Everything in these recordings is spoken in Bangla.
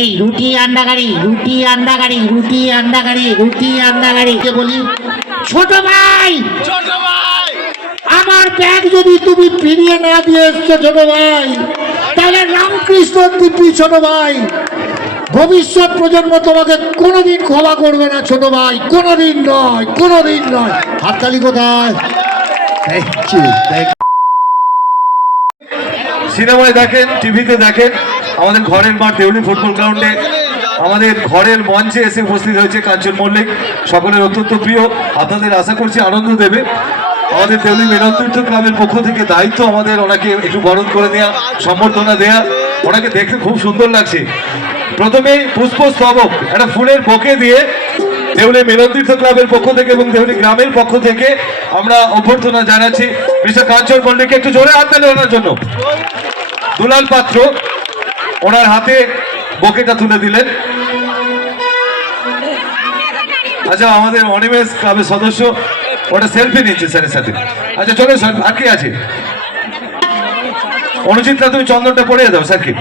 এই রুটি আন্ডা গাড়ি, রুটি আন্ডা গাড়ি, রুটি আন্ডা গাড়ি, রুটি আন্ডা গাড়ি কে বলি? ছোট ভাই, ছোট ভাই, আমার ব্যাগ যদি তুমি ফিরিয়ে না দিয়ে এসছো ছোট ভাই, তাহলে রামকৃষ্ণ দিব্যি ছোট ভাই, ভবিষ্যৎ প্রজন্ম তোমাকে কোনোদিন ক্ষমা করবে না ছোট ভাই, কোনোদিন নয়, কোনোদিন নয়। হাততালি কোথায়? সিনেমায় দেখেন, টিভিতে দেখেন, আমাদের ঘরের মাঠ দেউলি ফুটবল গ্রাউন্ডে আমাদের ঘরের মঞ্চে এসে উপস্থিত হয়েছে কাঞ্চন মল্লিক, সকলের অত্যন্ত প্রিয়। আপনাদের আশা করছি আনন্দ দেবে। আমাদের দেউলি মিলনতীর্থ ক্লাবের পক্ষ থেকে দায়িত্ব আমাদের ওনাকে একটু বরণ করে দেওয়া, সম্বর্ধনা দেয়া। ওনাকে দেখতে খুব সুন্দর লাগছে। প্রথমেই পুষ্পস্তবক একটা ফুলের বোকে দিয়ে দেউলি মিলনতীর্থ ক্লাবের পক্ষ থেকে এবং দেউলি গ্রামের পক্ষ থেকে আমরা অভ্যর্থনা জানাচ্ছি মিস্টার কাঞ্চন মল্লিককে। একটু জোরে হাত তালি ওনার জন্য। দুলাল পাত্র ওনার হাতে বোকেটা তুলে দিলেন। আচ্ছা, আমাদের অনিমেষ ক্লাবের সদস্য ওটা সেলফি নিচ্ছে স্যারের সাথে। আচ্ছা চলো স্যার, আর কি আছে? অনুচিতটা তুমি চন্দনটা পড়িয়ে দাও স্যারকে।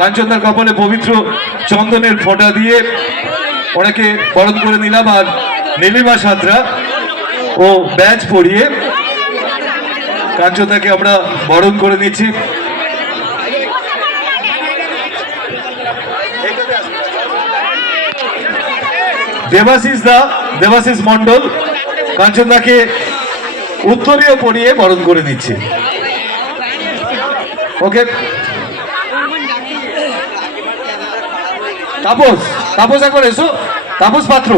কাঞ্চনদার কপালে পবিত্র চন্দনের ফোঁটা দিয়ে ওনাকে বরণ করে নিলাম। আর নীলিমা সাঁতরা ও ব্যাজ পরিয়ে কাঞ্চনদাকে আমরা বরণ করে নিচ্ছি। দেবাশিস মন্ডল কাঞ্চনদাকে উত্তরীয় পরিয়ে বরণ করে নিচ্ছে। ওকে, তাপস একবার এসো। তাপস পাত্র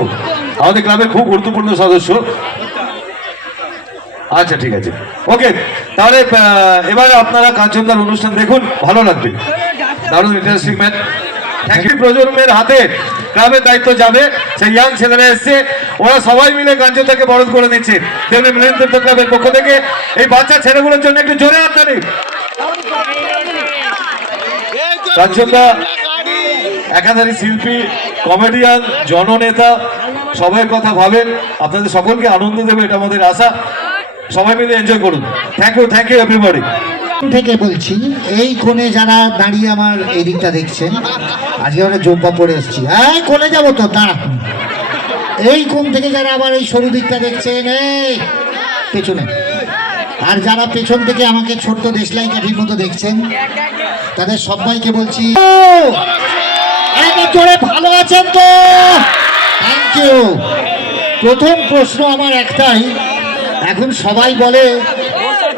আমাদের ক্লাবের খুব গুরুত্বপূর্ণ সদস্য। আচ্ছা ঠিক আছে, ওকে। তাহলে এবার আপনারা কাঞ্চনদার অনুষ্ঠান দেখুন, ভালো লাগবে। দারুণ ইন্টারেস্টিং ম্যান। একই প্রজন্মের হাতে ক্লাবের দায়িত্ব যাবে। সেই ইয়াং ছেলেরা এসছে, ওরা সবাই মিলে কাঞ্চনদাকে বরণ করে নিচ্ছে দেউলি মিলনতীর্থ ক্লাবের পক্ষ থেকে। এই বাচ্চা ছেলেগুলোর জন্য একটু জোরে হাততালি। কাঞ্চনদা একাধারে শিল্পী, কমেডিয়ান, জননেতা, সবাই কথা ভাবেন। আপনাদের সকলকে আনন্দ দেবে, এটা আমাদের আশা। সবাই মিলে এনজয় করুন। Thank you everybody. থেকে বলছি, এই কোণে যারা দাঁড়িয়ে আমার এই দিকটা দেখছেন, আজকে আমরা জব্বা পরে এসেছি। হ্যাঁ, কোণে যাবো তো, দাঁড়া। এই কোণ থেকে যারা আবার এই সরু দিকটা দেখছেন, এই পেছনে, আর যারা পেছন থেকে আমাকে ছোট্ট দেশলাই কাঠির মতো দেখছেন, তাদের সবাইকে বলছি জোরে ভালো আছেন তো? Thank you. প্রথম প্রশ্ন আমার একটাই, এখন সবাই বলে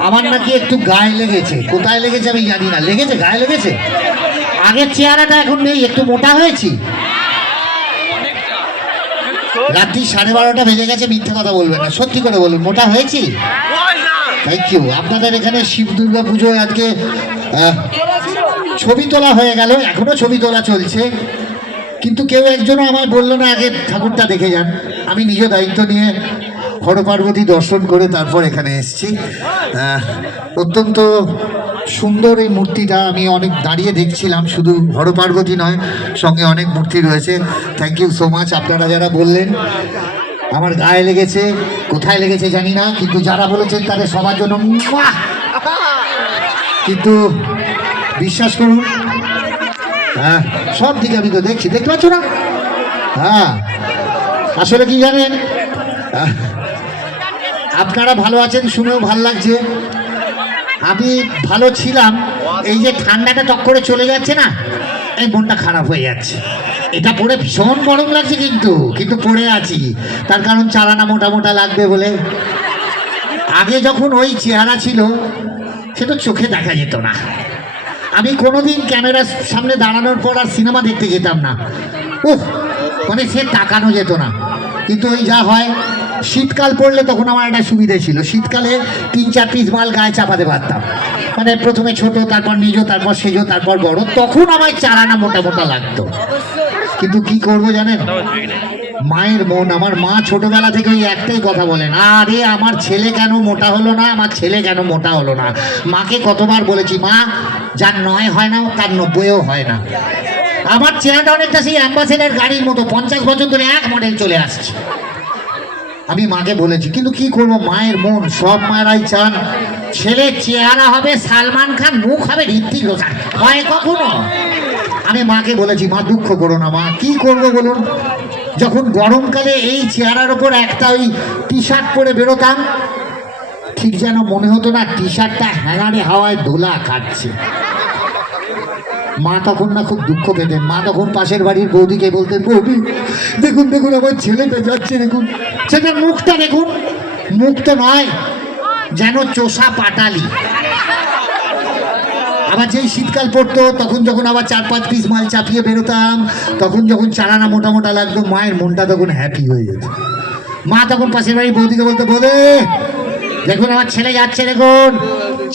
আমার নাকি একটু গায়ে লেগেছে। কোথায় লেগেছে আমি জানি না, লেগেছে, গায়ে লেগেছে। আগের চেহারাটা এখন নেই, একটু মোটা হয়েছি। রাত্রি 12:30 বেজে গেছে, মিথ্যে কথা বলবেন না, সত্যি করে বলুন, মোটা হয়েছি? Thank you. আপনাদের এখানে শিব দুর্গা পুজোয় আজকে ছবি তোলা হয়ে গেল, এখনো ছবি তোলা চলছে, কিন্তু কেউ একজনও আমায় বললো না আগে ঠাকুরটা দেখে যান। আমি নিজ দায়িত্ব নিয়ে হর পার্বতী দর্শন করে তারপর এখানে এসেছি। অত্যন্ত সুন্দর এই মূর্তিটা, আমি অনেক দাঁড়িয়ে দেখছিলাম, শুধু হর পার্বতী নয়, সঙ্গে অনেক মূর্তি রয়েছে। Thank you so much. আপনারা যারা বললেন আমার গায়ে লেগেছে, কোথায় লেগেছে জানি না, কিন্তু যারা বলেছেন তাদের সবার জন্য মুয়া। কিন্তু বিশ্বাস করুন, হ্যাঁ, সব দিকে আমি তো দেখছি, দেখতে পাচ্ছ না? হ্যাঁ, আসলে কি জানেন, আপনারা ভালো আছেন শুনেও ভালো লাগছে। আমি ভালো ছিলাম, এই যে ঠান্ডাটা টক করে চলে যাচ্ছে না, এই মনটা খারাপ হয়ে যাচ্ছে। এটা পরে ভীষণ গরম লাগছে, কিন্তু পরে আছি, তার কারণ চালানা মোটা মোটা লাগবে বলে। আগে যখন ওই চেহারা ছিল, সেটা চোখে দেখা যেত না। আমি কোনোদিন ক্যামেরার সামনে দাঁড়ানোর পর আর সিনেমা দেখতে যেতাম না, মানে সে তাকানো যেত না। কিন্তু ওই যা হয়, শীতকাল পড়লে তখন আমার একটা সুবিধে ছিল, শীতকালে 3-4 পিস মাল গায়ে চাপাতে পারতাম। মানে প্রথমে ছোট, তারপর নিজ, তারপর সেজো, তারপর বড়, তখন আমার চালানা মোটা মোটা লাগতো। কিন্তু কি করবো জানেন, মায়ের মন। আমার মা ছোটবেলা থেকে ওই একটাই কথা বলেন, আরে আমার ছেলে কেন মোটা হলো না, আমার ছেলে কেন মোটা হলো না। মাকে কতবার বলেছি, মা যার 9 হয় না তার 90ও হয় না। আমার চেহারাটা অনেকটা সেই অ্যাম্বাসেডার গাড়ির মতো, 50 বছর ধরে এক মডেল চলে আসছে। আমি মাকে বলেছি, কিন্তু কি করব, মায়ের মন, সব মায়েরাই চান ছেলে চেহারা হবে সালমান খান, মুখ হবে ঋত্বিক রোশন, হয় কখনো? আমি মাকে বলেছি, মা দুঃখ করো না মা, কি করব বলুন? যখন গরমকালে এই চেহারার ওপর একটা ওই টি শার্ট পরে বেরোতাম, ঠিক যেন মনে হতো না টি শার্টটা হ্যাঙ্গারে হাওয়ায় দোলা খাচ্ছে। মা তখন না খুব দুঃখ পেতেন। মা তখন পাশের বাড়ির বৌদিকে বলতেন, বৌদি দেখুন দেখুন আমার ছেলেটা যাচ্ছে, দেখুন সেটা মুখটা দেখুন, মুখ তো নয়, যেন চোষা পাটালি। আবার যেই শীতকাল পড়তো তখন যখন আবার 4-5 পিস মাল চাপিয়ে বেরোতাম, তখন যখন চালানা মোটা মোটা লাগতো, মায়ের মনটা তখন হ্যাপি হয়ে যেত। মা তখন পাশের বাড়ির বৌদিকে বলতে, বলে দেখুন আমার ছেলে যাচ্ছে, দেখুন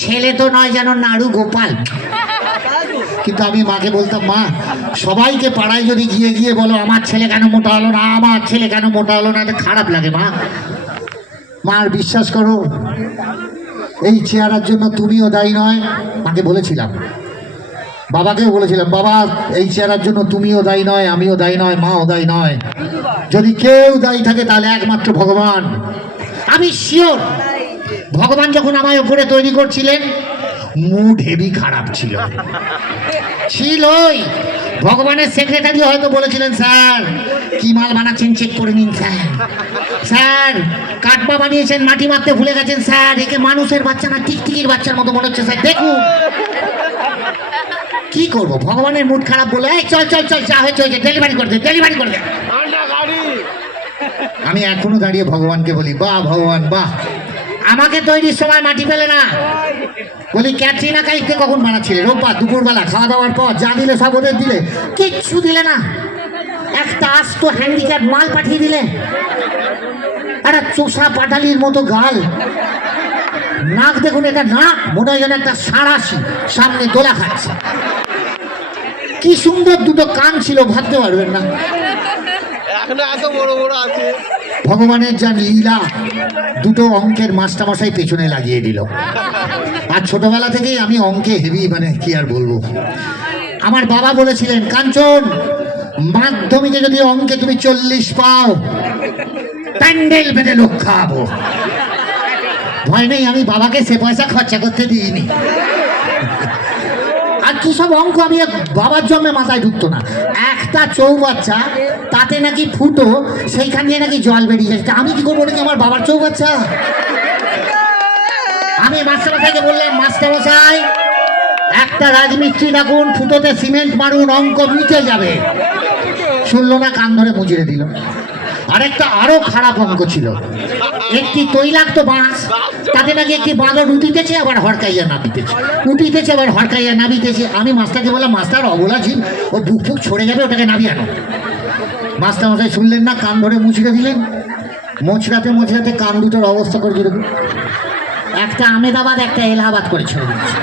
ছেলে তো নয়, যেন নাড়ু গোপাল। কিন্তু আমি মাকে বলতাম, মা সবাইকে পাড়ায় যদি গিয়ে গিয়ে বলো আমার ছেলে কেন মোটা হলো না, আমার ছেলে কেন মোটা হলো না, এটা খারাপ লাগে মা। মা আর বিশ্বাস করো, এই চেহারার জন্য তুমিও দায়ী নয়। মাকে বলেছিলাম, বাবাকেও বলেছিলাম, বাবা এই চেহারার জন্য তুমিও দায়ী নয়, আমিও দায়ী নয়, মাও দায়ী নয়। যদি কেউ দায়ী থাকে তাহলে একমাত্র ভগবান। আমি শিওর ভগবান যখন আমায় উপরে তৈরি করছিলেন, মুড হেভি খারাপ ছিল, ছিলই। ভগবানের সেক্রেটারি হয়তো বলেছিলেন, স্যার কি মাল বানাচ্ছেন চেক করে নিন স্যার, স্যার কাটবা বানিয়েছেন মাটি মারতে ভুলে গেছেন স্যার, একে মানুষের বাচ্চা না টিকটিকির বাচ্চার মতো মনে হচ্ছে স্যার, দেখুন। কি করবো, ভগবানের মুড খারাপ বলে, এই চল চল চল যা হয়েছে ডেলিভারি করে দে, ডেলিভারি করে দে। আমি এখনো দাঁড়িয়ে ভগবানকে বলি, বাহ ভগবান বাহ, আমাকে তৈরির সময় মাটি পেলে না। বলি ক্যাটরিনা কাইফকে কখন বানাচ্ছিলে? রোববার দুপুরবেলা খাওয়া দাওয়ার পর যা দিলে সব ওদের দিলে, কিচ্ছু দিলে না, একটা আস্ত হ্যান্ডিক্যাপ মাল পাঠিয়ে দিলে। একটা চোষা পাটালির মতো গাল, নাক দেখুন, এটা নাক মনে হয় যেন একটা সাঁড়াশি সামনে দোলা খাচ্ছে। কি সুন্দর দুটো কান ছিল, ভাবতে পারবেন না। ভগবানের যা লীলা, দুটো অঙ্কের মাস্টারমশাই পেছনে লাগিয়ে দিল। আর ছোটবেলা থেকেই আমি অঙ্কে হেভি, মানে কি আর বলবো। আমার বাবা বলেছিলেন, কাঞ্চন মাধ্যমিকে যদি অঙ্কে তুমি 40 পাও, প্যান্ডেল বেঁধে লোক খাওয়াবো। ভয় নেই, আমি বাবাকে সে পয়সা খরচা করতে দিইনি। আর কি সব অঙ্ক আমি বাবার জন্মে মাথায় ঢুকতো না। একটা চৌবাচ্চা, তাতে নাকি ফুটো, সেইখান দিয়ে নাকি জল বেরিয়ে যাচ্ছে। আমি কি করবো নাকি আমার বাবার চৌবাচ্চা? আমি মাস্টারমশাইকে বললাম, মাস্টারমশাই একটা রাজমিস্ত্রি ডাকুন, ফুটোতে সিমেন্ট মারুন, অঙ্ক মিটে যাবে। শুনলো না, কান ধরে মুজড়ে দিল। আরেকটা আরো খারাপ অঙ্ক ছিল, একটি তৈলাক্ত বাঁশ, তাতে নাকি একটি বাঁদর উঠিতেছে আবার হড়কাইয়া নাবিতেছে, উঠিতেছে আবার হড়কাইয়া নাবিতেছে। আমি মাস্টারকে বললাম, মাস্টার অবলা ঝিল, ও বুক ফুক ছড়ে যাবে, ওটাকে নাবি আনো। মাস্টার মশাই শুনলেন না, কান ধরে মুচড়ে দিলেন। মোচড়াতে মোচড়াতে কান দুটোর অবস্থা করে দিল, একটা আমেদাবাদ একটা এলাহাবাদ করে ছেড়ে দিচ্ছে।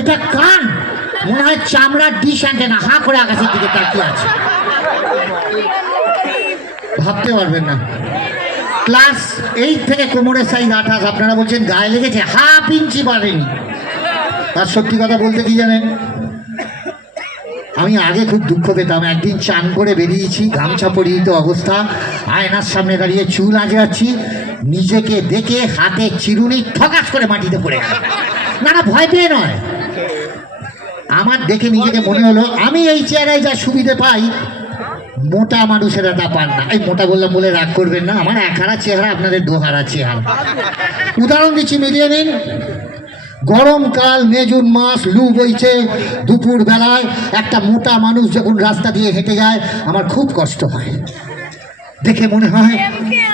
এটা কান মনে হয় চামড়ার ডিশ অ্যান্টেনা, হাঁ করে আকাশের দিকে তাকিয়ে আছে। ভাবতে পারবেন না, ক্লাস 8 থেকে কোমরের সাইজ 28, আপনারা বলছেন গায়ে লেগেছে, 1/2 ইঞ্চি বাড়েনি। আর সত্যি কথা বলতে কি জানেন, আমি আগে খুব দুঃখ পেতাম। একদিন চান করে বেরিয়েছি, গামছা পরিহিত অবস্থা, আয়নার সামনে দাঁড়িয়ে চুল আঁচড়াচ্ছি, নিজেকে দেখে হাতে চিরুনি ঠকাস করে মাটিতে পড়ে গেল। না না, ভয় পেয়ে নয়, আমার দেখে নিজেকে মনে হলো আমি এই চেহারায় যা সুবিধে পাই মোটা মানুষেরা তা পান না। এই মোটা বললাম বলে রাগ করবেন না, আমার একহারা চেহারা, আপনাদের দুহারা চেহারা। উদাহরণ দিচ্ছি, মিলিয়ে নিন। গরমকাল, মে জুন মাস, লু বইছে, দুপুর বেলায় একটা মোটা মানুষ যখন রাস্তা দিয়ে হেঁটে যায়, আমার খুব কষ্ট হয়। দেখে মনে হয়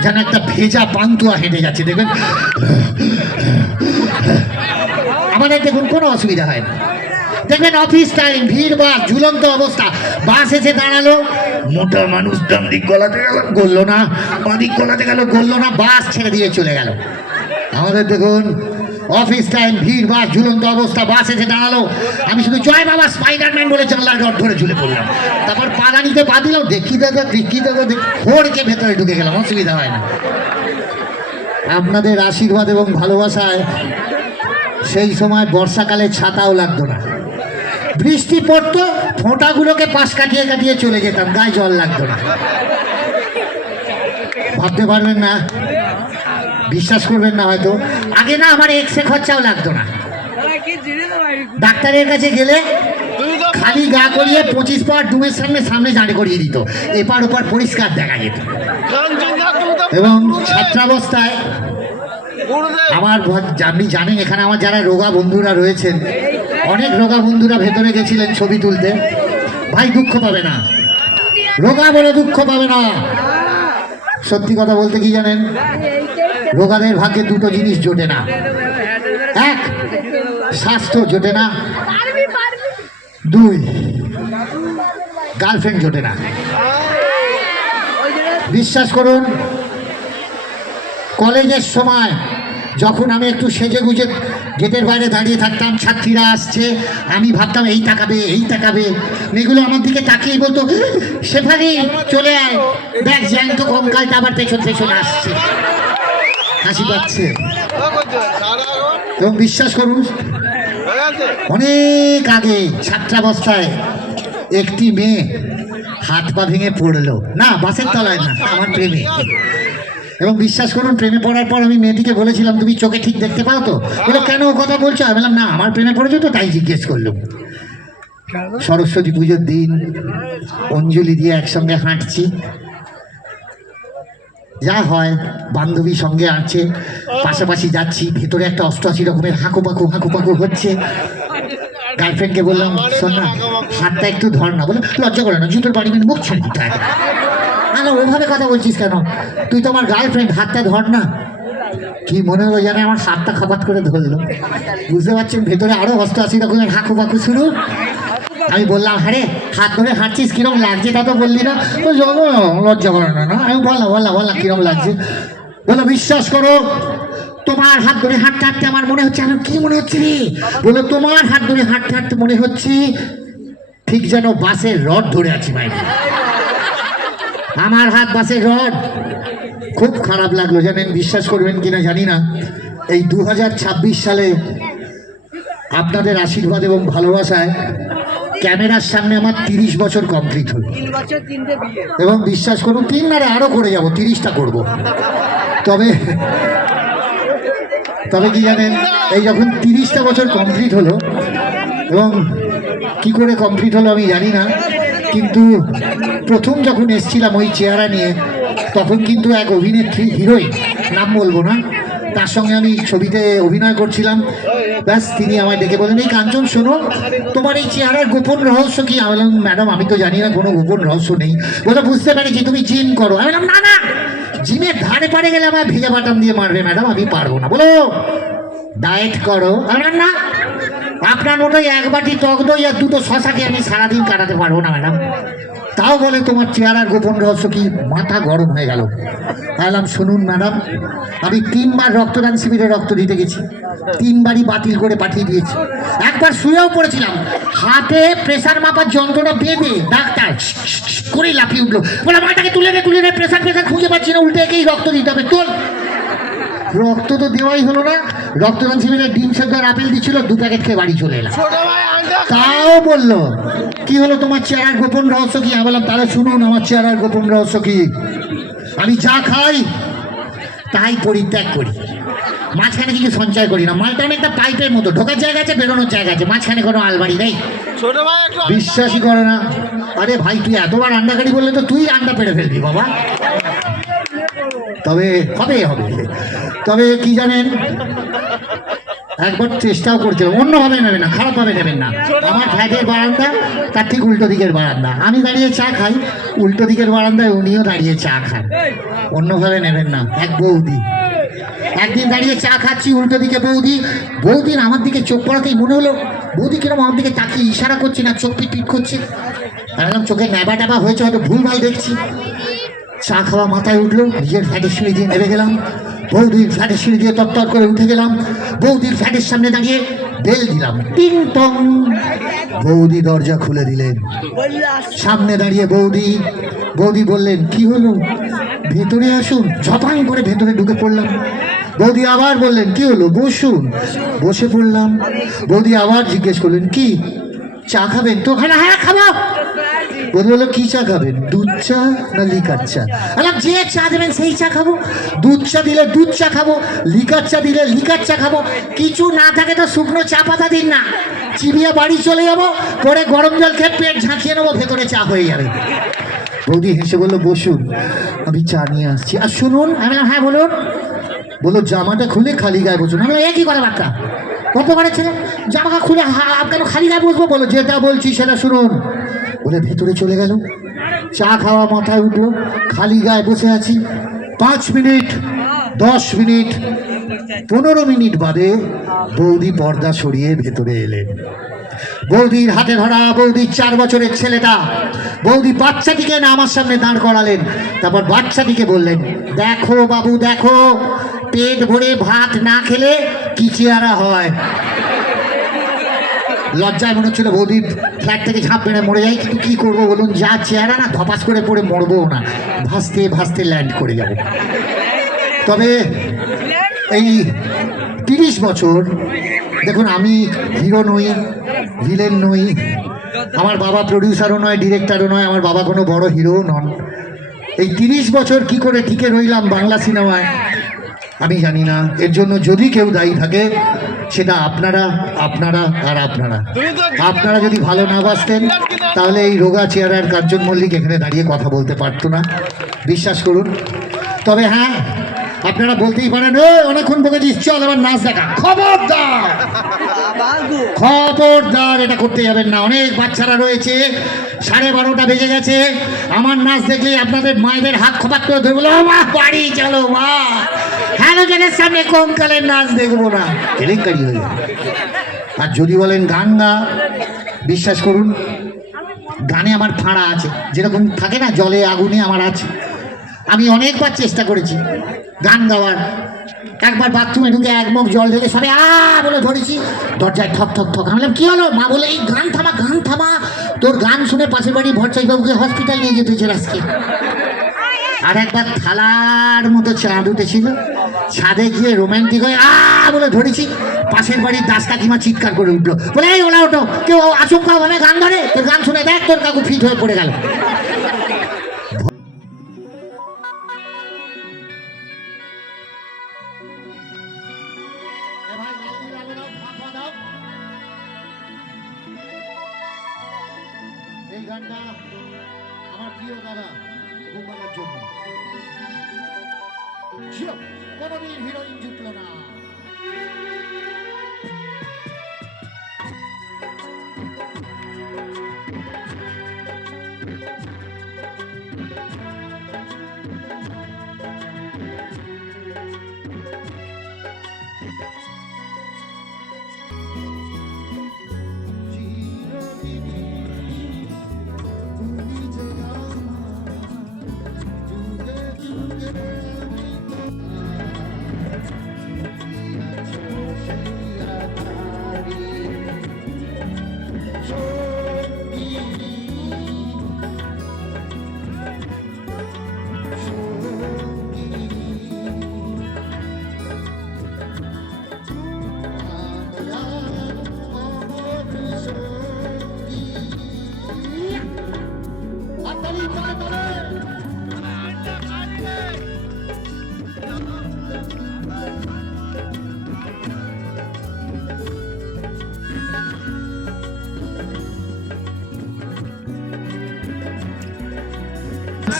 যেন একটা ভেজা পান্তুয়া হেঁটে যাচ্ছে। দেখবেন আমাদের দেখুন কোনো অসুবিধা হয় না। দেখবেন অফিস টাইম, ভিড়, বাস, ঝুলন্ত অবস্থা, বাস এসে দাঁড়ালো, মোটা মানুষ ডান দিক গলাতে গেল, গললো না, বাঁদিক গলাতে গেল, গললো না, বাস ছেড়ে দিয়ে চলে গেল। আমাদের দেখুন অফিস টাইম, ভিড়, বাস, ঝুলন্ত অবস্থা, বাস এসে দাঁড়ালো, আমি শুধু জয় বাবা স্পাইডারম্যান বলে জানলার রড ধরে ঝুলে পড়লাম। তারপর পাদানিতে পা দিলাম, দেখি দাদা দেখি দাদা, ফোড়কে ভেতরে ঢুকে গেলাম, অসুবিধা হয় না। আপনাদের আশীর্বাদ এবং ভালোবাসায় সেই সময় বর্ষাকালে ছাতাও লাগতো না, বৃষ্টি পড়তো, ফোঁটাগুলোকে পাশ কাটিয়ে কাটিয়ে চলে যেতাম, গায়ে জল লাগতো না। ভাবতে পারবেন না, বিশ্বাস করবেন না হয়তো, আগে না আমার এক্সরে খরচাও লাগতো না। ডাক্তারের কাছে গেলে খালি গা করিয়ে 25 পার ডুমের সামনে দাঁড় করিয়ে দিত, এপার ওপার পরিষ্কার দেখা যেত। এবং ছাত্রাবস্থায় আমার আপনি জানেন এখানে আমার যারা রোগা বন্ধুরা রয়েছেন, অনেক রোগা বন্ধুরা ভেতরে গেছিলেন ছবি তুলতে। ভাই দুঃখ পাবে না, রোগা বলে দুঃখ পাবে না। সত্যি কথা বলতে কি জানেন, রোগাদের ভাগ্যে দুটো জিনিস জোটে না, এক স্বাস্থ্য জোটে না, দুই গার্লফ্রেন্ড জোটে না। বিশ্বাস করুন, কলেজের সময় যখন আমি একটু সেজে গুজে গেটের বাইরে দাঁড়িয়ে থাকতাম, ছাত্রীরা আসছে, আমি ভাবতাম এই তাকাবে এই তাকাবে, মেয়েগুলো আমার দিকে তাকিয়ে বলতো শেফালি চলে আয়, দেখ জ্যান্ত কঙ্কালটা আবার পেছন পেছন আসছে, হাসি পাচ্ছে। এবং বিশ্বাস করুন, অনেক আগে ছাত্রাবস্থায় একটি মেয়ে হাত পা ভেঙে পড়লো, না বাসের তলায় না, আমার প্রেমে। এবং বিশ্বাস করুন, প্রেমে পড়ার পর আমি মেয়েটিকে বলেছিলাম তুমি চোখে ঠিক দেখতে পাও তো? বলে কেন ও কথা বলছো? আমি বললাম না, আমার প্রেমে পড়েছো তো তাই জিজ্ঞেস করলাম। সরস্বতী পুজোর দিন অঞ্জলি দিয়ে একসঙ্গে হাঁটছি, যা হয় বান্ধবী সঙ্গে আছে, পাশাপাশি যাচ্ছি, ভেতরে একটা 88 রকমের হাঁকুপাকু হচ্ছে। গার্লফ্রেন্ডকে বললাম শোন না, হাতটা একটু ধর না। বলে লজ্জা করে না, জুতোর বাড়ি মেনে মুখ ছেড়ে দিতে হয়। না ওইভাবে কথা বলছিস কেন, তুই তো আমার গার্লফ্রেন্ড, হাতটা ধর না। কি মনে হলো জানে, আমার হাতটা খাপাত করে ধরলো। বুঝতে পারছেন ভেতরে আরো 88 রকমের হাঁকুপাকু শুরু। আমি বললাম হ্যাঁ হাত ধরে হাঁটছিস, কিরম লাগছে তা তো বললি না। লজ্জা করে না। আমি বললাম কিরম লাগছে। বলো বিশ্বাস করো, তোমার হাত ধরে হাঁটতে হাঁটতে আমার মনে হচ্ছে, আমি কি মনে হচ্ছে রে? বলো তোমার হাত ধরে হাঁটতে হাঁটতে মনে হচ্ছে ঠিক যেন বাসের রড ধরে আছি বাইরে, আমার হাত বাসের রড। খুব খারাপ লাগলো জানেন, বিশ্বাস করবেন কিনা জানি না, এই 2026 সালে আপনাদের আশীর্বাদ এবং ভালোবাসায় ক্যামেরার সামনে আমার 30 বছর কমপ্লিট হল। এবং বিশ্বাস করুন 3 না আরো করে যাব, 30টা করব। তবে কি জানেন, এই যখন 30টা বছর কমপ্লিট হলো, এবং কি করে কমপ্লিট হলো আমি জানি না, কিন্তু প্রথম যখন এসছিলাম ওই চেহারা নিয়ে, তখন কিন্তু এক অভিনেত্রী, হিরোইন, নাম বলবো না, তার সঙ্গে আমি ছবিতে অভিনয় করছিলাম। ব্যাস তিনি আমায় ডেকে বলেন এই কাঞ্চন শোনো, তোমার এই চেহারার গোপন রহস্য কি? আমি বললাম ম্যাডাম আমি তো জানি না, কোনো গোপন রহস্য নেই। বলে বুঝতে পেরেছি তুমি জিম করো। আমি বললাম না জিমের ধারে পারে গেলে আমায় ভেজা বাটাম দিয়ে মারবে ম্যাডাম, আমি পারবো না। বলো ডায়েট করো। আমি বললাম না, আপনার মতো 1 বাটি টক দই আর 2টো শশাকে আমি সারাদিন কাটাতে পারবো না ম্যাডাম। তাও বলে তোমার চেহারার গোপন রহস্য কি? মাথা গরম হয়ে গেল। বললাম শুনুন ম্যাডাম, আমি 3 বার রক্তদান শিবিরে রক্ত দিতে গেছি, 3 বারই বাতিল করে পাঠিয়ে দিয়েছি। একবার শুয়েও পড়েছিলাম, হাতে প্রেসার মাপার যন্ত্রটা বেঁধে ডাক্তার করে লাফিয়ে উঠলো, বলে মাটাকে তুলে নে, প্রেসার খুঁজে পাচ্ছি না, উল্টে একেই রক্ত দিতে হবে। তোর রক্ত তো দেওয়াই হলো না, রক্তদান শিবিরে ডিম সেদ্ধ আর আপেল দিচ্ছিল, 2 প্যাকেট খেয়ে বাড়ি চলে এলাম। তাও বললো কি হলো তোমার চেহারার গোপন রহস্য কি? আমি বললাম তাহলে শুনুন আমার চেহারার গোপন রহস্য কি। আমি যা খাই তাই পরিত্যাগ করি, মাঝখানে কিছু সঞ্চয় করি না। মালটা অনেকটা পাইপের মতো, ঢোকার জায়গা আছে বেরোনোর জায়গা আছে, মাঝখানে কোনো আলমারি নেই। বিশ্বাসই করে না। আরে ভাই তুই এতবার আন্ডা কাটি বললে তো তুই আন্ডা পেড়ে ফেলবি বাবা। তবে তবে কি জানেন, একবার চেষ্টাও করছিলাম, অন্যভাবে নেবেন না, খারাপভাবে নেবেন না। আমার ফ্ল্যাটের বারান্দা, তার ঠিক উল্টো দিকের বারান্দা, আমি দাঁড়িয়ে চা খাই, উল্টো দিকের বারান্দায় উনিও দাঁড়িয়ে চা খান, অন্যভাবে নেবেন না। এক বৌদি একদিন দাঁড়িয়ে চা খাচ্ছি, উল্টো দিকে বৌদির আমার দিকে চোখ পড়াতেই মনে হলো বৌদি কিরকম আমার দিকে তাকিয়ে ইশারা করছে না, চোখ পিট করছে। দেখলাম চোখে ন্যাবা ট্যাবা হয়েছে, হয়তো ভুলভাল দেখছি। চা খাওয়া মাথায় উঠলো, নিজের ফ্ল্যাটের সিঁড়ি দিয়ে নেমে গেলাম, বৌদির ফ্ল্যাটের সিঁড়ি দিয়ে তত্তর করে উঠে গেলাম, বৌদির ফ্ল্যাটের সামনে দাঁড়িয়ে বেল দিলাম, টিং টং। বৌদি দরজা খুলে দিলেন, সামনে দাঁড়িয়ে বৌদি বললেন কি হলো, ভেতরে আসুন। ঝপাং করে ভেতরে ঢুকে পড়লাম। বৌদি আবার বললেন কি হলো, বসুন। বসে পড়লাম। বৌদি আবার জিজ্ঞেস করলেন কি চা খাবেন তো? হ্যাঁ খাবো। বৌদি বললো কি চা খাবেন, দুধ চা না লিকার চা? বললাম যে চা দেবেন সেই চা খাবো, দুধ চা দিলে দুধ চা খাবো, লিকার চা দিলে লিকার চা খাবো, কিছু না থাকে তো শুকনো চা পাতা দিন না, চিবিয়ে বাড়ি চলে যাবো, পরে গরম জল খেয়ে পেট ঝাঁকিয়ে নেবো, ভেতরে চা হয়ে যাবে। বৌদি হেসে বললো বসুন আমি চা নিয়ে আসছি। আর শুনুন, আমি বললাম হ্যাঁ বলুন। বললো জামাটা খুলে খালি গায়ে বসুন। আমি বললাম কি করে বার্তা, কত করে ছেলে জামাটা খুলে কেন খালি গায়ে বসবো? বলো যেটা বলছি সেটা শুনুন। বলে ভেতরে চলে গেল, চা খাওয়া মাথায় উঠলো, খালি গায়ে বসে আছি। 5 মিনিট, 10 মিনিট, 15 মিনিট বাদে বৌদি পর্দা সরিয়ে ভেতরে এলেন। বৌদির হাতে ধরা বৌদির 4 বছরের ছেলেটা, বৌদি বাচ্চাটিকে না আমার সামনে দাঁড় করালেন। তারপর বাচ্চাটিকে বললেন দেখো বাবু দেখো, পেট ভরে ভাত না খেলে কি চেহারা হয়। লজ্জায় মনে হচ্ছিল বৌদির ফ্ল্যাট থেকে ঝাঁপ মেরে মরে যাই, কিন্তু কি করবো বলুন, যা চেহারা না ধপাস করে পড়ে মরবো না, ভাসতে ভাসতে ল্যান্ড করে যাব। তবে এই 30 বছর দেখুন, আমি হিরো নই, ভিলেন নই, আমার বাবা প্রডিউসারও নয়, ডিরেক্টরও নয়, আমার বাবা কোনো বড় হিরোও নন। এই 30 বছর কি করে টিকে রইলাম বাংলা সিনেমায় আমি জানি না। এর জন্য যদি কেউ দায়ী থাকে সেটা আপনারা আপনারা আর আপনারা। আপনারা যদি ভালো না বাসতেন তাহলে এই রোগা চেহারার কাঞ্চন মল্লিক এখানে দাঁড়িয়ে কথা বলতে পারতো না, বিশ্বাস করুন। তবে হ্যাঁ, আপনারা বলতেই পারেন অনেকক্ষণ বকেছিস, চল আবার নাচ দেখা। খবরদার খবরদার, এটা করতে যাবেন না। অনেক বাচ্চারা রয়েছে, 12:30 বেজে গেছে, আমার নাচ দেখলে আপনাদের মায়েদের হাত খপাত করে ধরে বলো মা বাড়ি চলো মা, হ্যালোজেনের সামনে কঙ্কালের নাচ দেখবো না, কেলেঙ্কারি হয়ে যাবে। আর যদি বলেন গান গা, বিশ্বাস করুন গানে আমার ফাঁড়া আছে, যেরকম থাকে না জলে আগুনে আমার আছে। আমি অনেকবার চেষ্টা করেছি গান গাওয়ার। একবার বাথরুমে ঢুকে এক মুখ জল ঢেলে সবাই বলে ধরেছি, দরজায় ঠক ঠক ঠক। আমি বললাম কি হলো? মা বলে এই গান থামা গান থামা, তোর গান শুনে পাশের বাড়ি ভরচাইবাবুকে হসপিটাল নিয়ে যেতে হয়েছে আজকে। আর একবার থালার মতো চাঁদ উঠেছিল, ছাদে গিয়ে রোম্যান্টিক হয়ে বলে ধরেছি, পাশের বাড়ির দাস কাকিমা চিৎকার করে উঠলো, বলে এই ওলা ওঠো, কেউ আচমকা ভাবে গান ধরে, তোর গান শুনে দেখ তোর কাকু ফিট হয়ে পড়ে গেল। এই গানটা আমার প্রিয় দাদা গোপালের জন্য। কোনদিন হিরোইন জুটলো না।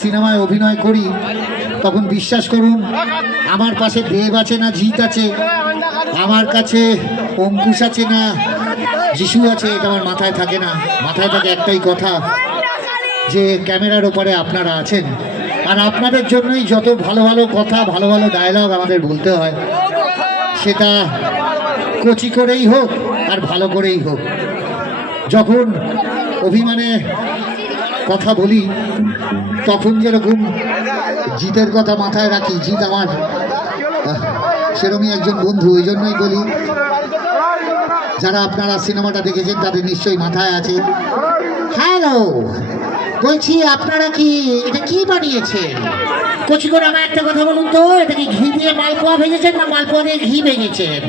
সিনেমায় অভিনয় করি তখন বিশ্বাস করুন আমার পাশে দেব আছে না জিৎ আছে, আমার কাছে অঙ্কুশ আছে না যিশু আছে, এটা আমার মাথায় থাকে না। মাথায় থাকে একটাই কথা, যে ক্যামেরার ওপরে আপনারা আছেন, আর আপনাদের জন্যই যত ভালো ভালো কথা ভালো ভালো ডায়লগ আমাদের বলতে হয়, সেটা কচি করেই হোক আর ভালো করেই হোক। যখন অভিমানে কথা বলি তখন যেরকম জিতের কথা মাথায় রাখি, জিত আমার সেরকমই একজন বন্ধু, ওই জন্যই বলি যারা আপনারা সিনেমাটা দেখেছেন তাদের নিশ্চয়ই মাথায় আছে। হ্যালো বলছি, আপনারা কি এটা কি বানিয়েছেন? কচি করে আমার একটা কথা বলুন তো, এটা কি ঘি দিয়ে মালপোয়া ভেজেছেন না মালপোয়া দিয়ে ঘি ভেজেছেন?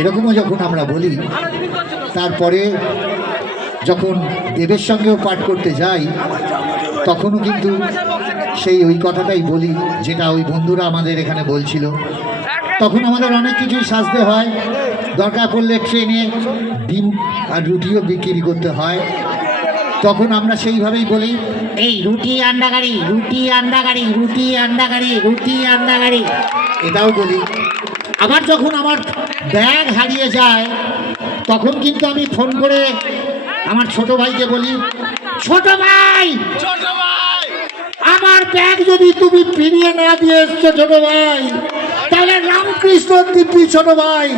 এরকমও যখন আমরা বলি, তারপরে যখন দেবের সঙ্গেও পাঠ করতে যাই তখনও কিন্তু সেই ওই কথাটাই বলি, যেটা ওই বন্ধুরা আমাদের এখানে বলছিল। তখন আমাদের অনেক কিছুই সাজতে হয়, দরকার পড়লে ট্রেনে ডিম আর রুটিও বিক্রি করতে হয়। তখন আমরা সেইভাবেই বলি, এই রুটি আন্ডা গাড়ি, রুটি আন্ডা গাড়ি, রুটি আন্ডা গাড়ি, রুটি আন্ডা গাড়ি, এটাও বলি। আবার যখন আমার ব্যাগ হারিয়ে যায় তখন কিন্তু আমি ফোন করে আমার ছোট ভাইকে বলি, ছোট ভাই আমার ব্যাগ যদি তুমি ফিরিয়ে না দিয়ে এসছো ছোট ভাই, তাহলে রামকৃষ্ণ দিব্যি ছোট ভাই,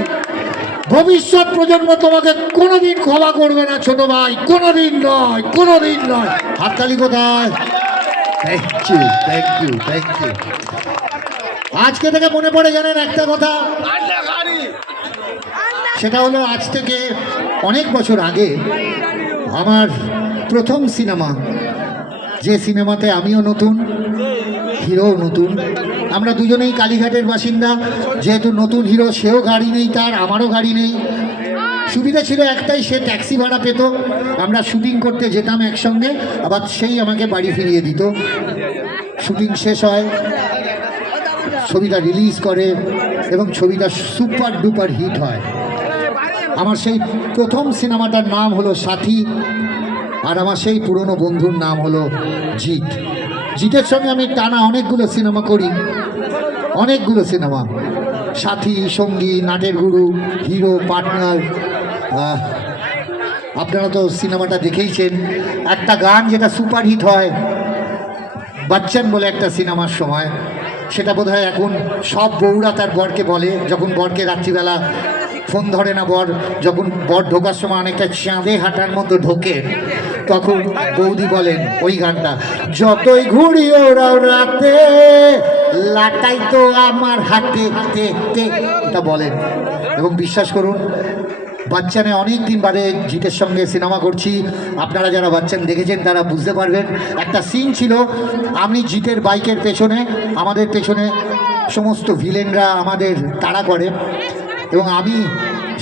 ভবিষ্যৎ প্রজন্ম তোমাকে কোনোদিন ক্ষমা করবে না ছোট ভাই, কোনোদিন নয়, কোনোদিন নয়। হাততালি কোথায়? Thank you, thank you, thank you. আজকে থেকে মনে পড়ে জানেন একটা কথা, সেটা হলো আজ থেকে অনেক বছর আগে আমার প্রথম সিনেমা, যে সিনেমাতে আমিও নতুন, হিরোও নতুন, আমরা দুজনেই কালীঘাটের বাসিন্দা। যেহেতু নতুন হিরো, সেও গাড়ি নেই তার, আমারও গাড়ি নেই। সুবিধা ছিল একটাই, সে ট্যাক্সি ভাড়া পেত, আমরা শুটিং করতে যেতাম একসঙ্গে, আবার সেই আমাকে বাড়ি ফিরিয়ে দিত। শুটিং শেষ হয়, ছবিটা রিলিজ করে এবং ছবিটা সুপার ডুপার হিট হয়। আমার সেই প্রথম সিনেমাটার নাম হলো সাথী, আর আমার সেই পুরনো বন্ধুর নাম হলো জিৎ। জিতের সঙ্গে আমি টানা অনেকগুলো সিনেমা করি, অনেকগুলো সিনেমা, সাথী, সঙ্গী, নাটের গুরু, হিরো, পার্টনার। আপনারা তো সিনেমাটা দেখেইছেন। একটা গান যেটা সুপার হিট হয়, বচ্চন বলে একটা সিনেমার সময়, সেটা বোধহয় এখন সব বউরা তার বরকে বলে, যখন বরকে রাত্রিবেলা ফোন ধরে না বর, যখন বর ঢোকার সময় অনেকটা চাঁদে হাঁটার মতো ঢোকে, তখন বৌদি বলেন ওই গানটা, যতই ঘুরি ওরাও রাতে লাটাই তো আমার হাতে, এটা বলেন। এবং বিশ্বাস করুন, বাচ্চানে অনেক দিন বাদে জিতের সঙ্গে সিনেমা করছি। আপনারা যারা বাচ্চান দেখেছেন তারা বুঝতে পারবেন। একটা সিন ছিল, আমি জিতের বাইকের পেছনে, আমাদের পেছনে সমস্ত ভিলেনরা আমাদের তাড়া করে, এবং আমি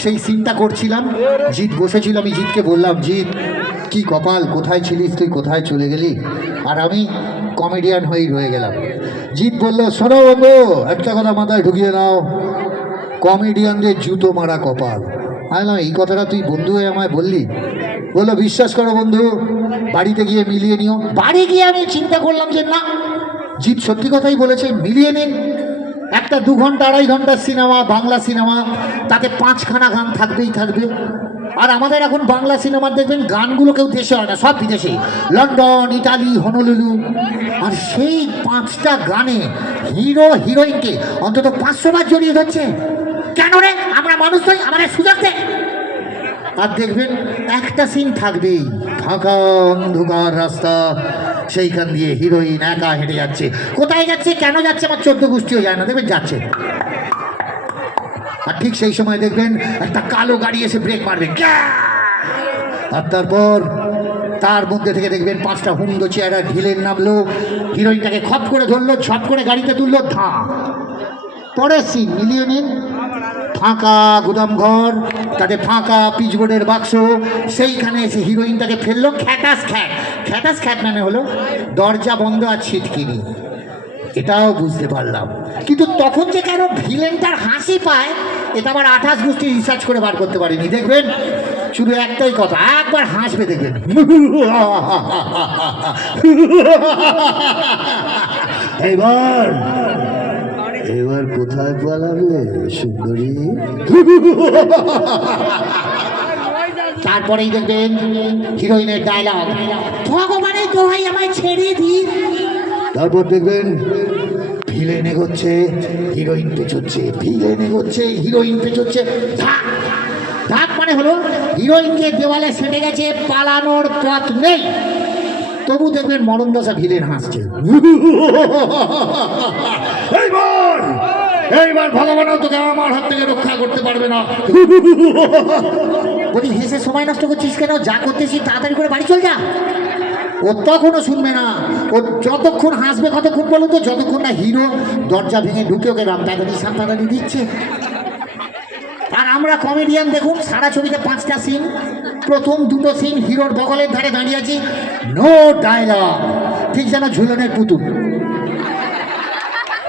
সেই সিনটা করছিলাম। জিৎ বসেছিল, আমি জিতকে বললাম, জিৎ কি কপাল, কোথায় ছিলিস তুই, কোথায় চলে গেলি? আর আমি কমেডিয়ান হয়েই রয়ে গেলাম। জিৎ বলল, শোনো বন্ধু, একটা কথা মাথায় ঢুকিয়ে নাও, কমেডিয়ানদের জুতো মারা কপাল। আমি না, এই কথাটা তুই বন্ধু হয়ে আমায় বললি? বললো, বিশ্বাস করো বন্ধু, বাড়িতে গিয়ে মিলিয়ে নিও। বাড়ি গিয়ে আমি চিন্তা করলাম যে না, জিৎ সত্যি কথাই বলেছে, মিলিয়ে নিন। একটা 2 ঘন্টা 2.5 ঘন্টার সিনেমা, বাংলা সিনেমা, তাতে 5খানা গান থাকবেই থাকবে। আর আমাদের এখন বাংলা সিনেমার দেখবেন গানগুলো কেউ দেশে হয় না, সব বিদেশে, লন্ডন, ইটালি, হনলুলু। আর সেই 5টা গানে হিরো হিরোইনকে অন্তত 500 বার জড়িয়ে ধরছে। কেন রে, আমরা মানুষ নই, আমাদের সুযোগ দে। আর দেখবেন একটা সিন থাকবেই, ফাঁকা অন্ধকার রাস্তা, সেইখান দিয়ে হিরোইন একা হেঁটে যাচ্ছে। কোথায় যাচ্ছে, কেন যাচ্ছে, আমার 14 গোষ্ঠীও যায় না, দেখবেন যাচ্ছে। আর ঠিক সেই সময় দেখবেন একটা কালো গাড়ি এসে ব্রেক মারবে, আর তারপর তার মধ্যে থেকে দেখবেন 5টা হুন্ডো চেয়ারা ঢিলের নামলো, হিরোইনটাকে খপ করে ধরলো, ঝপ করে গাড়িতে তুললো, ধা। পরের সিন মিলিয়ে নিন, ফাঁকা গুদাম ঘর, তাতে ফাঁকা পিচবোর্ডের বাক্স, সেইখানে এসে হিরোইনটাকে ফেললো, খ্যাটাস খ্যাট। খ্যাটাস খ্যাট মানে হলো দরজা বন্ধ আর ছিটকিনি। এটাও বুঝতে পারলাম, কিন্তু তখন যে কেন ভিলেনটার হাসি পায়, এটা আবার 28 গোষ্ঠী রিসার্চ করে বার করতে পারিনি। দেখবেন শুধু একটাই কথা, একবার হাসবে দেখবেন, এবার এবার কোথায় পালাবে সুন্দরী? তারপরেই দেখবেন হিরোইনের ডায়লগ, ভগবানের দোহাই আমায় ছেড়ে দিন। তারপর দেখবেন ভিলেন এগোচ্ছে, হিরোইন পেছোচ্ছে, ভিলেন এগোচ্ছে, হিরোইন পেছোচ্ছে, ধাক ধাক মানে হলো হিরোইনকে দেওয়ালে সেটে গেছে, পালানোর পথ নেই। তবু দেখবেন মরণ দশা, ভিলেন হাসছে। এইবার ভগবান তোকে আমার হাত থেকে রক্ষা করতে পারবে না। বলি, হেসে সময় নষ্ট করছিস কেন, যা করতেছি তাড়াতাড়ি করে বাড়ি চল যা। ও তখনও শুনবে না, ও যতক্ষণ হাসবে কতক্ষণ বলুন তো, যতক্ষণ না হিরো দরজা ভেঙে ঢুকে ওকে রামতাদানি সামতাদানি দিচ্ছে। আর আমরা কমেডিয়ান দেখুন, সারা ছবিতে 5টা সিন, প্রথম দুটো সিন হিরোর বগলের ধারে দাঁড়িয়ে আছি, নো ডায়লগ, ঠিক যেন ঝুলনের পুতুল।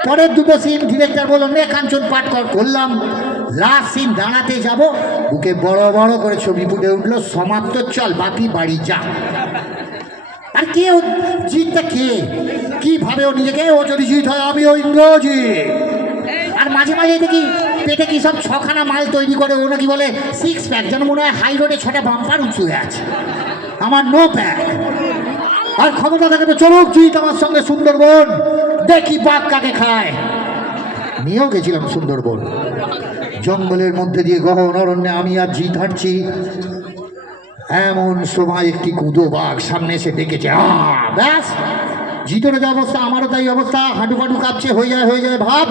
পরের দুটো সিন ডিরেক্টর বলল নে কাঞ্চন পাঠ কর, করলাম। লাস্ট সিন দাঁড়াতে যাব, বুকে বড় বড় করে ছবি ফুটে উঠলো, সমাপ্ত, চল বাপি বাড়ি যা। আর কে ও জিতটা, কে কি ভাবে ও নিজেকে, ও যদি জিত হয় আমি ও ইন্দ্রজিৎ। আর মাঝে মাঝে দেখি পেটে কি সব ছখানা মাল তৈরি করে, ও নাকি বলে সিক্স প্যাক, যেন মনে হয় হাই রোডে 6টা বাম্পার উঁচু হয়ে আছে, আমার নো প্যাক। আর ক্ষমতা থাকে তো চলুক জিত আমার সঙ্গে সুন্দরবন, দেখি বাঘ কাকে খায়। নিয়েও গেছিলাম সুন্দরবন, জঙ্গলের মধ্যে দিয়ে গহন অরণ্যে আমি আর জিত হাঁটছি। এমন সময় একটি কুদো বাঘ সামনে এসে ডেকেছে, ব্যাস জিতের যে অবস্থা আমারও তাই অবস্থা, হাঁটু ফাটু কাঁপছে, হয়ে যায় ভাব।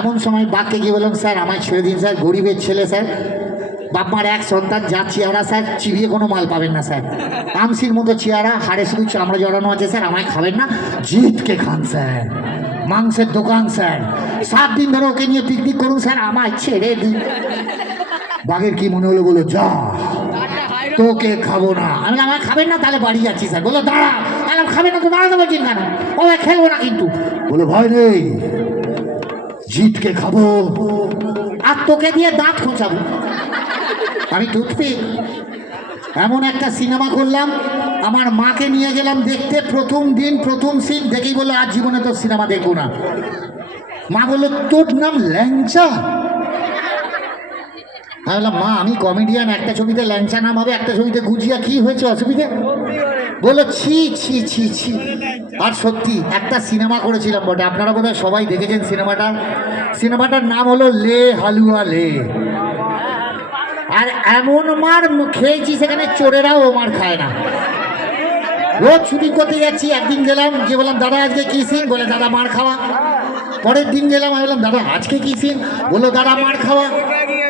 এমন সময় বাঘকে গিয়ে বললাম স্যার আমায় ছেড়ে দিন স্যার, গরিবের ছেলে স্যার, বাপমার এক সন্তান, যা চেহারা স্যার, চিবিয়ে কোনো মাল পাবেন না স্যার, আমসির মতো চেহারা, হাড়ে শুধু চামড়া জড়ানো আছে স্যার, আমায় খাবেন না, জিতকে খান স্যার, মাংসের দোকান স্যার, 7 দিন ধরে ওকে নিয়ে পিকনিক করুন স্যার, আমায় ছেড়ে দিন। বাঘের কি মনে হলো, বলো যা তোকে খাবো না। আমি আমায় খাবেন না, তাহলে বাড়ি যাচ্ছি স্যার। বলো দাঁড়া, আমি খাবেন না তো দাঁড়াতে বলছেন কেন, ও খেলবো না কিন্তু। বলো ভয় নেই, জিতকে খাবো আর তোকে দিয়ে দাঁত খোঁচাবো। আমি টুথপিক। এমন একটা সিনেমা করলাম, আমার মাকে নিয়ে গেলাম দেখতে, প্রথম দিন প্রথম সিন দেখেই বললো আজ জীবনে তোর সিনেমা দেখবো না। মা বললো তোর নাম ল্যাংচা? আমি বললাম মা আমি কমেডিয়ান, একটা ছবিতে ল্যাংচা নাম হবে, একটা ছবিতে গুজিয়া, কি হয়েছে অসুবিধে? বললো ছি ছি ছি ছি। আর সত্যি একটা সিনেমা করেছিলাম বটে, আপনারা বোধহয় সবাই দেখেছেন সিনেমাটার নাম হলো লে হালুয়া লে। আর এমন মার খেয়েছি সেখানে চোরেরাও মার খায় না। রোজ শুটিং করতে যাচ্ছি, একদিন গেলাম গিয়ে বললাম দাদা আজকে কি সিন, বলে দাদা মার খাওয়া। পরের দিন গেলাম, আমি বললাম দাদা আজকে কি সিন, বললো দাদা মার খাওয়া।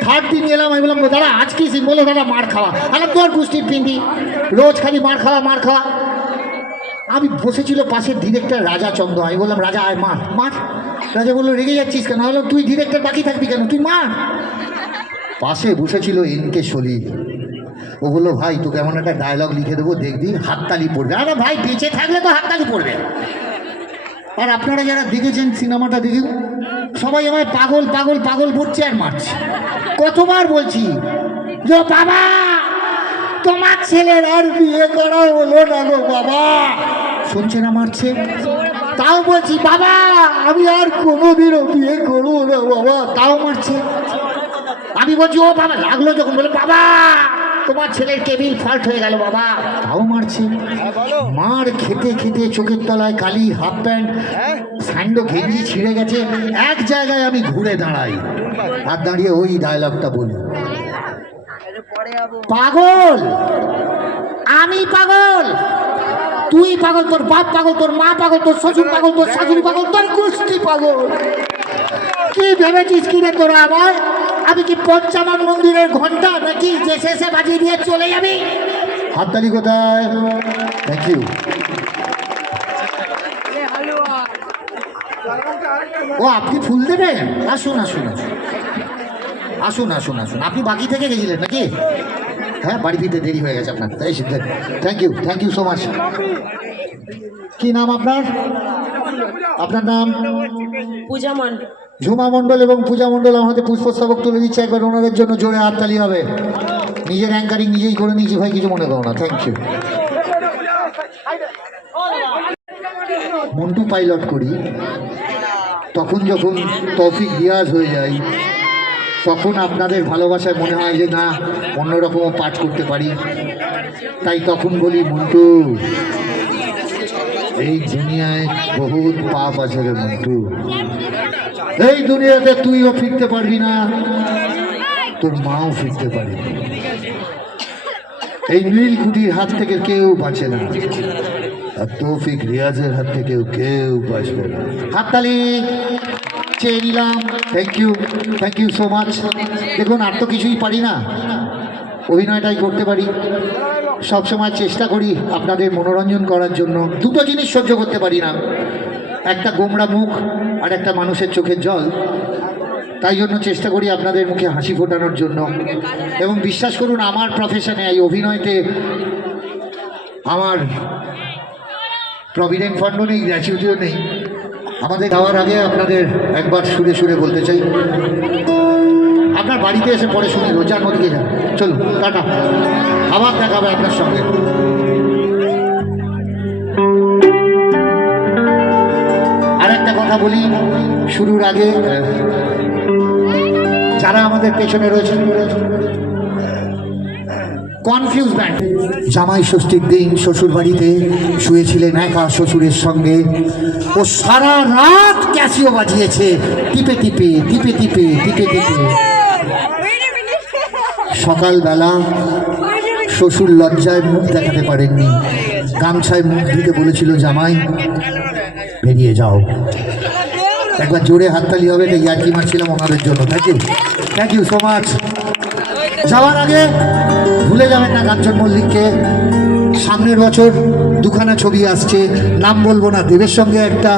থার্ড দিন গেলাম, আমি বললাম দাদা আজ কি সিন, বললো দাদা মার খাওয়া। আমি তোর গোষ্ঠীর পিন্ডি, রোজ খালি মার খাওয়া মার খাওয়া। আমি বসেছিল পাশের ডিরেক্টর রাজা চন্দ্র, আমি বললাম রাজা আয় মার মার। রাজা বললো রেগে যাচ্ছিস কেন? বললাম তুই ডিরেক্টর বাকি থাকবি কেন, তুই মার। পাশে বসেছিল এনকে সলিল, ও বললো ভাই তোকে এমন একটা ডায়লগ লিখে দেবো দেখবি হাততালি পড়বে। আরে ভাই বেঁচে থাকলে তো হাততালি পড়বে। আর আপনারা যারা দেখেছেন সিনেমাটা দেখে সবাই আমায় পাগল পাগল পাগল বলছে আর মারছে। কতবার বলছি যে বাবা তোমার ছেলের আর বিয়ে করা হলো না গো বাবা, শুনছে না, মারছে। তাও বলছি বাবা আমি আর কোনোদিনও বিয়ে করবো না বাবা, তাও মারছে। আমি বলছি ও বাবা, লাগলো যখন বলে বাবা তোমার ছেলের কেবিল ফল্ট হয়ে গেল বাবা, তাও মারছে। মার খেতে খেতে চোখের তলায় কালি, হাফ প্যান্ট স্যান্ডো গেঞ্জি ছিঁড়ে গেছে। এক জায়গায় আমি ঘুরে দাঁড়াই আর দাঁড়িয়ে ওই ডায়লগটা বলি, পাগল আমি পাগল, তুই পাগল, তোর বাপ পাগল, তোর মা পাগল, তোর শ্বশুর পাগল, তোর শাশুড়ি পাগল, তোর গোষ্ঠী পাগল। কি ভেবেছিস কি রে তোরা আমার? আমি কি পঞ্চানন মন্দিরের ঘন্টা নাকি যে শেষে বাজিয়ে দিয়ে চলে যাবি? হাততালি কোথায়? Thank you. ও আপনি ফুল দেবেন? আসুন আসুন আসুন আসুন আসুন। আপনি বাকি থেকে গেছিলেন নাকি? হ্যাঁ বাড়ি ফিরতে দেরি হয়ে গেছে আপনার, তাই থ্যাংক ইউ সো মাচ। কি নাম আপনার? আপনার নাম? পূজা মণ্ডল। ঝুমা মণ্ডল এবং পূজা মণ্ডল আমাদের পুষ্পস্তবক তুলে দিচ্ছে, একবার ওনাদের জন্য জোরে হাততালি হবে। নিজের অ্যাঙ্কারিং নিজেই করে নিয়েছি ভাই, কিছু মনে করো না, থ্যাংক ইউ। মন্টু পাইলট করি, তখন যখন তৌফিক রিয়াজ হয়ে যায় তখন আপনাদের ভালোবাসায় মনে হয় যে না অন্যরকমও পাঠ করতে পারি, তাই তখন বলি মন্টু এই দুনিয়ায় বহুত পাপ আছে রে মন্টু, এই দুনিয়াতে তুইও ফিরতে পারবি না, তোর মাও ফিরতে পারবি না, এই নীলকুঠির হাত থেকে কেউ বাঁচে না, আর তৌফিক রিয়াজের হাত থেকে কেউ বাঁচবে না। হাততালি চেয়ে নিলাম, থ্যাংক ইউ সো মাচ। দেখুন আর তো কিছুই পারি না, অভিনয়টাই করতে পারি, সবসময় চেষ্টা করি আপনাদের মনোরঞ্জন করার জন্য। দুটো জিনিস সহ্য করতে পারি না, একটা গোমড়া মুখ আর একটা মানুষের চোখের জল। তাই জন্য চেষ্টা করি আপনাদের মুখে হাসি ফোটানোর জন্য। এবং বিশ্বাস করুন, আমার প্রফেশনে এই অভিনয়তে আমার প্রভিডেন্ট ফান্ডও নেই, গ্র্যাচুইটিও নেই। আমাদের যাওয়ার আগে আপনাদের একবার সুরে সুরে বলতে চাই, আপনার বাড়িতে এসে পরে শুনি, রোজার নদীকে যান, চলুন টাটা, আবার দেখা হবে আপনার সঙ্গে। আর একটা কথা বলি শুরুর আগে, যারা আমাদের পেছনে রয়েছেন, কনফিউজ ব্যান্ড, জামাই ষষ্ঠীর দিন শ্বশুর বাড়িতে শুয়েছিলেন একা শ্বশুরের সঙ্গে, ও সারা রাত ক্যাসিও বাজিয়েছে, টিপে টিপে টিপে টিপে টিপে টিপে। সকালবেলা শ্বশুর লজ্জায় মুখ দেখাতে পারেননি, গামছায় মুখ ধুতে বলেছিল, জামাই বেরিয়ে যাও। একবার জোরে হাততালি হবে, এটা ইয়ার্কি মারছিলাম ওনাদের জন্য। Thank you so much. যাওয়ার আগে ভুলে যাবেন না কাঞ্চন মল্লিককে। সামনের বছর দুখানা ছবি আসছে, নাম বলবো না, দেবের সঙ্গে একটা,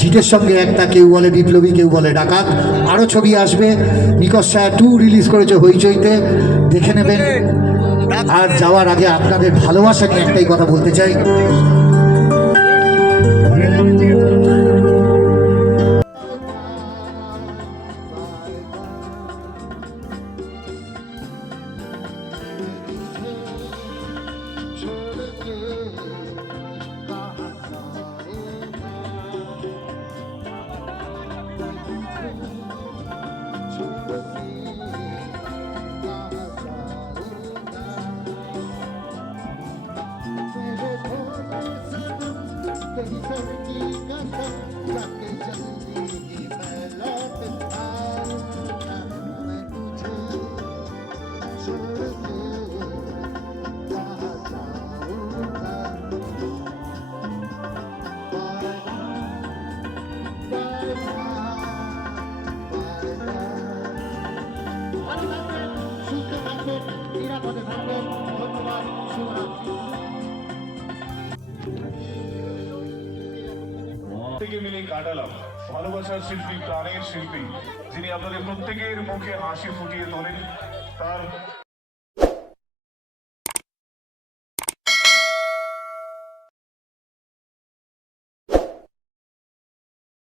জিতের সঙ্গে একটা, কেউ বলে বিপ্লবী, কেউ বলে ডাকাত। আরও ছবি আসবে, নিকশ ছায়া 2 রিলিজ করেছে হইচইতে, দেখে নেবেন। আর যাওয়ার আগে আপনাদের ভালোবাসা নিয়ে একটাই কথা বলতে চাই, থেকে মিলে কাটালাম ভালোবাসার শিল্পী, প্রাণের শিল্পী, যিনি আপনাদের প্রত্যেকের মুখে হাসি ফুটিয়ে তোলেন, তার